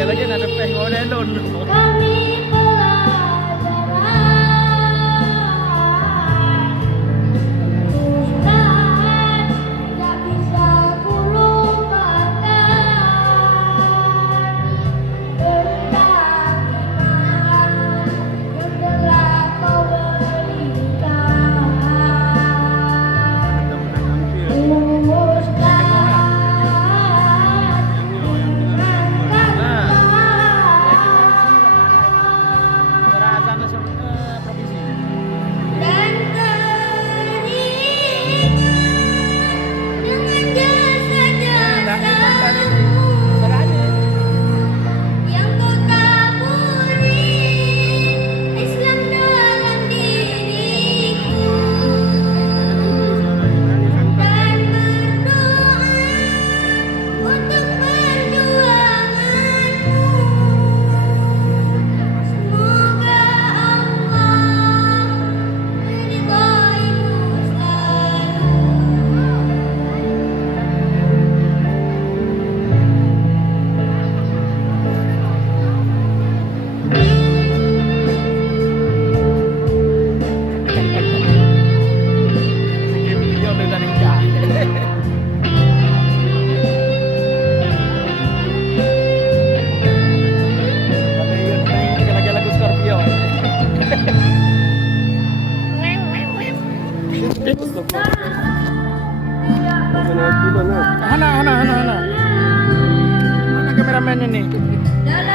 lagi ada peng model dulu. Kami pelajaran Ustaz tak bisa kulupakan tentang iman yang telah kau berikan. Ustaz dan teringat dengan jasa-jasamu yang kau taburi Islam dalam diriku dan berdoa untuk perjuanganmu. Semoga Allah meridaimu Video lu dari jauh. Lagi lagu Scorpio. Hana. Mana kameramennya nih? dalam